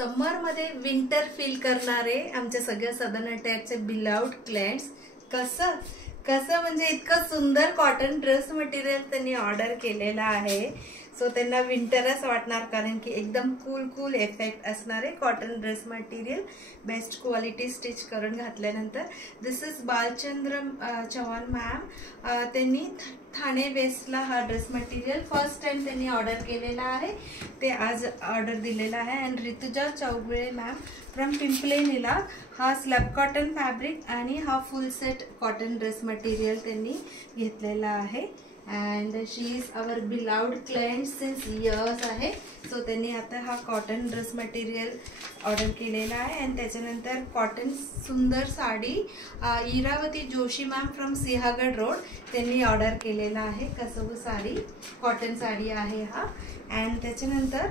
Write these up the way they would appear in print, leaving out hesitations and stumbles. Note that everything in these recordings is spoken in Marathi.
समर मध्ये विंटर फील करणारे आमच्या सगळ्या सदर्न अटॅकचे बिलाउड क्लायंट्स कसं म्हणजे इतकं सुंदर कॉटन ड्रेस मटेरियल त्यांनी ऑर्डर केलेला आहे. सो त्यांना विंटरच वाटणार कारण की एकदम कूल इफेक्ट असणारे cotton dress material best quality stitch करून घातल्यानंतर. This is Balchandra Chavan ma'am. त्यांनी ठाणे वेस्टला हा ड्रेस मटेरियल फर्स्ट टाइम त्यांनी ऑर्डर केलेला आहे. ते आज ऑर्डर दिलेला आहे. And Rutuja Chougule ma'am from Pimple Nilakh. हा स्लॅब कॉटन फॅब्रिक आणि हा full set cotton dress material त्यांनी घेतलेला आहे. And she is our beloved client since years आहे. सो त्यांनी आता हा कॉटन ड्रेस मटेरियल ऑर्डर केलेला आहे. आणि त्याच्यानंतर कॉटन सुंदर sari Iravati Joshi ma'am from Sinhagad road त्यांनी ऑर्डर केलेला आहे. कसबू साडी कॉटन साडी आहे हा. अँड त्याच्यानंतर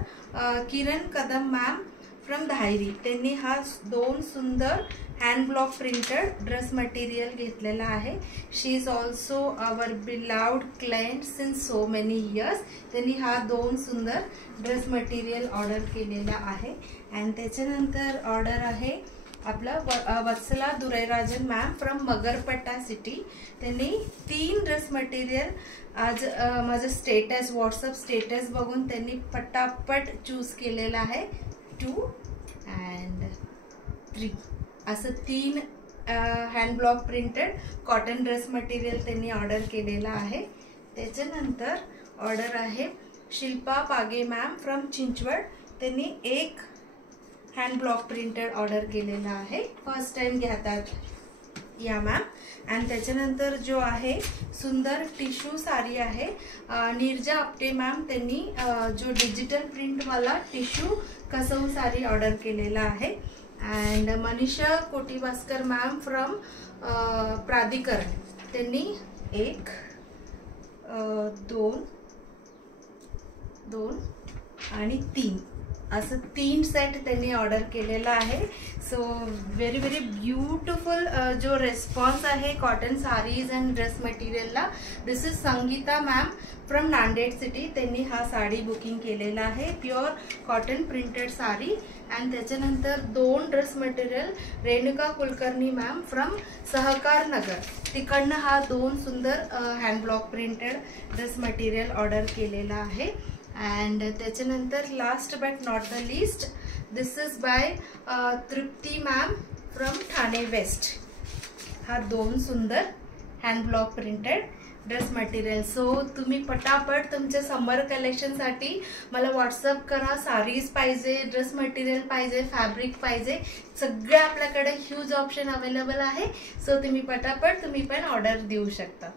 किरण कदम मॅम फ्रॉम धायरी त्यांनी हा दोन सुंदर hand block printed dress material घेतलेला आहे. She is also our beloved client since so many years. त्यांनी हा दोन सुंदर ड्रेस मटेरियल ऑर्डर केलेला आहे. अँड त्याच्यानंतर ऑर्डर आहे आपला वत्सला दुरैराजन मॅम फ्रॉम मगरपट्टा सिटी. त्यांनी 3 ड्रेस मटेरियल आज माझं स्टेटस व्हॉट्सअप स्टेटस बघून त्यांनी पटापट चूज केलेला आहे. 2 and 3 असं 3 hand block printed cotton dress material त्यांनी ऑर्डर केलेला आहे. त्याच्यानंतर ऑर्डर आहे शिल्पा पागे मॅम फ्रॉम चिंचवड. त्यांनी 1 हँड ब्लॉक प्रिंटेड ऑर्डर केलेला आहे. फर्स्ट टाइम घेतात या मॅम. आणि त्याच्यानंतर जो आहे सुंदर टिश्यू साडी आहे नीरजा आपटे मॅम. त्यांनी जो डिजिटल प्रिंटवाला टिश्यू कसव साडी ऑर्डर केलेला आहे. अँड मनीषा कोटीभास्कर मॅम फ्रॉम प्राधिकरण त्यांनी 1 2 आणि 3 असं 3 सेट त्यांनी ऑर्डर केलेला आहे. सो व्हेरी ब्युटिफुल जो रिस्पॉन्स आहे कॉटन साडीज अँड ड्रेस मटेरियलला. This is Sangeeta ma'am from Nanded city. त्यांनी हा साडी बुकिंग केलेला आहे pure cotton printed sari. And त्याच्यानंतर 2 dress material Renuka Kulkarni ma'am from Sahakar Nagar. तिकडनं हा 2 सुंदर hand block printed dress material order केलेला आहे. अँड त्याच्यानंतर last but not the list this is by Trupti ma'am from Thane waste. हा 2 सुंदर hand block printed dress material. So तुम्ही पटापट तुमच्या समर कलेक्शनसाठी मला व्हॉट्सअप करा. साडीज पाहिजे, ड्रेस मटेरियल पाहिजे, फॅब्रिक पाहिजे, सगळे आपल्याकडे ह्यूज ऑप्शन अवेलेबल आहे. सो तुम्ही पटापट तुम्ही पण ऑर्डर देऊ शकता.